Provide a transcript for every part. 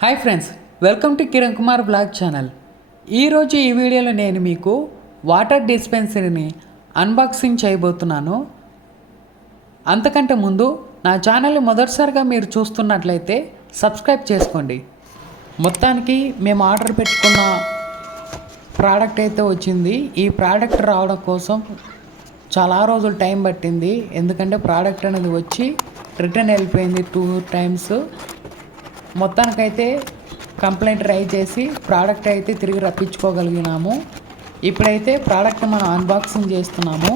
Hi friends, welcome to Kiran Kumar blog channel. ఈరోజు ఈ వీడియోలో నేను మీకు వాటర్ డిస్పెన్సరీని అన్బాక్సింగ్ చేయబోతున్నాను. అంతకంటే ముందు నా ఛానల్ని మొదటిసారిగా మీరు చూస్తున్నట్లయితే సబ్స్క్రైబ్ చేసుకోండి. మొత్తానికి మేము ఆర్డర్ పెట్టుకున్న ప్రోడక్ట్ అయితే వచ్చింది. ఈ ప్రోడక్ట్ రావడం కోసం చాలా రోజులు టైం పట్టింది. ఎందుకంటే ప్రోడక్ట్ అనేది వచ్చి రిటర్న్ వెళ్ళిపోయింది 2 times. మొత్తానికైతే కంప్లైంట్ రైజ్ చేసి ప్రోడక్ట్ అయితే తిరిగి రప్పించుకోగలిగినాము. ఇప్పుడైతే ప్రోడక్ట్ మనం అన్బాక్సింగ్ చేస్తున్నాము.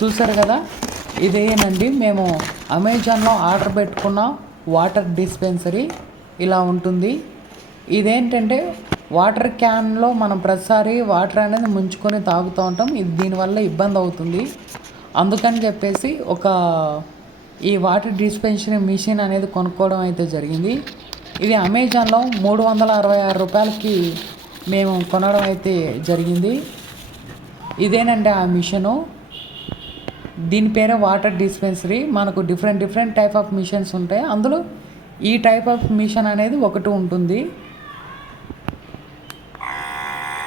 చూసారు కదా, ఇదేనండి మేము అమెజాన్లో ఆర్డర్ పెట్టుకున్న వాటర్ డిస్పెన్సరీ. ఇలా ఉంటుంది. ఇదేంటంటే వాటర్ క్యాన్లో మనం ప్రతిసారి వాటర్ అనేది ముంచుకొని తాగుతూ ఉంటాం. ఇది దీనివల్ల ఇబ్బంది అవుతుంది. అందుకని చెప్పేసి ఈ వాటర్ డిస్పెన్సరీ మిషన్ అనేది కొనుక్కోవడం అయితే జరిగింది. ఇది అమెజాన్లో 366 రూపాయలకి మేము కొనడం అయితే జరిగింది. ఇదేనండి ఆ మిషను. దీని పేరే వాటర్ డిస్పెన్సరీ. మనకు డిఫరెంట్ టైప్ ఆఫ్ మిషన్స్ ఉంటాయి. అందులో ఈ టైప్ ఆఫ్ మిషన్ అనేది ఒకటి ఉంటుంది.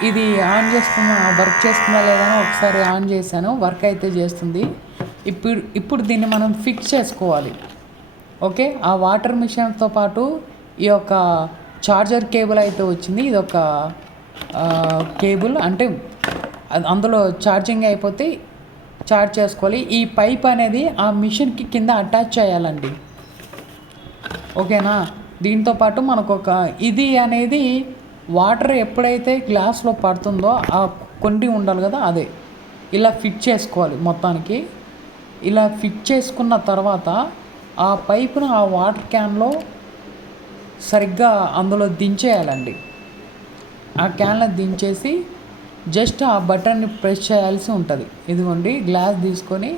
ఇది ఆన్ చేస్తున్నా, వర్క్ చేస్తుందా లేదా ఒకసారి ఆన్ చేశాను. వర్క్ అయితే చేస్తుంది. ఇప్పుడు దీన్ని మనం ఫిక్స్ చేసుకోవాలి. ఓకే, ఆ వాటర్ మిషన్తో పాటు ఈ యొక్క చార్జర్ కేబుల్ అయితే వచ్చింది. ఇది ఒక కేబుల్, అంటే అందులో ఛార్జింగ్ అయిపోతే ఛార్జ్ చేసుకోవాలి. ఈ పైప్ అనేది ఆ మిషన్కి కింద అటాచ్ చేయాలండి. ఓకేనా. దీంతో పాటు మనకు ఇది అనేది వాటర్ ఎప్పుడైతే గ్లాస్లో పడుతుందో ఆ కొండి ఉండాలి కదా, అదే ఇలా ఫిట్ చేసుకోవాలి. మొత్తానికి ఇలా ఫిట్ చేసుకున్న తర్వాత ఆ పైపును ఆ వాటర్ క్యాన్లో సరిగ్గా అందులో దించేయాలండి. ఆ క్యాన్లో దించేసి జస్ట్ ఆ బటన్ని ప్రెస్ చేయాల్సి ఉంటుంది. ఇదిగోండి, గ్లాస్ తీసుకొని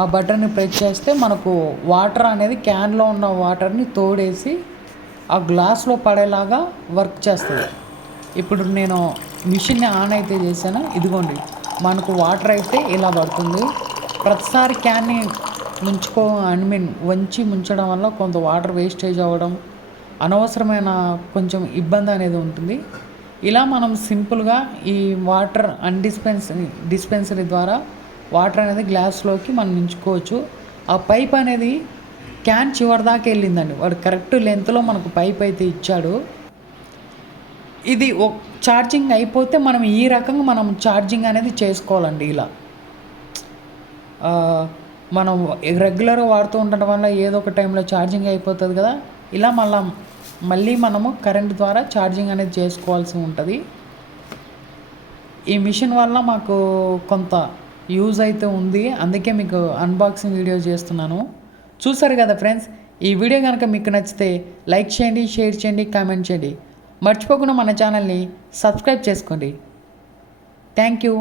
ఆ బటన్ని ప్రెస్ చేస్తే మనకు వాటర్ అనేది క్యాన్లో ఉన్న వాటర్ని తోడేసి ఆ గ్లాస్లో పడేలాగా వర్క్ చేస్తుంది. ఇప్పుడు నేను మిషన్ని ఆన్ అయితే చేశాను. ఇదిగోండి, మనకు వాటర్ అయితే ఇలా పడుతుంది. ప్రతిసారి క్యాన్ని వంచి ముంచడం వల్ల కొంత వాటర్ వేస్టేజ్ అవ్వడం, అనవసరమైన కొంచెం ఇబ్బంది అనేది ఉంటుంది. ఇలా మనం సింపుల్గా ఈ వాటర్ డిస్పెన్సరీ ద్వారా వాటర్ అనేది గ్లాస్లోకి మనం నించుకోవచ్చు. ఆ పైప్ అనేది క్యాన్ చివరి దాకా వెళ్ళిందండి. వాడు కరెక్ట్ లెంత్లో మనకు పైప్ అయితే ఇచ్చాడు. ఇది ఛార్జింగ్ అయిపోతే మనం ఈ రకంగా మనం ఛార్జింగ్ అనేది చేసుకోవాలండి. ఇలా మనం రెగ్యులర్గా వాడుతూ ఉండటం వల్ల ఏదో ఒక టైంలో ఛార్జింగ్ అయిపోతుంది కదా, ఇలా మళ్ళీ మనము కరెంట్ ద్వారా ఛార్జింగ్ అనేది చేసుకోవాల్సి ఉంటుంది. ఈ మిషన్ వల్ల మాకు కొంత యూజ్ అయితే ఉంది. అందుకే మీకు అన్బాక్సింగ్ వీడియో చేస్తున్నాను. చూసారు కదా ఫ్రెండ్స్, ఈ వీడియో కనుక మీకు నచ్చితే లైక్ చేయండి, షేర్ చేయండి, కామెంట్ చేయండి. మర్చిపోకుండా మన ఛానల్ని సబ్స్క్రైబ్ చేసుకోండి. Thank you.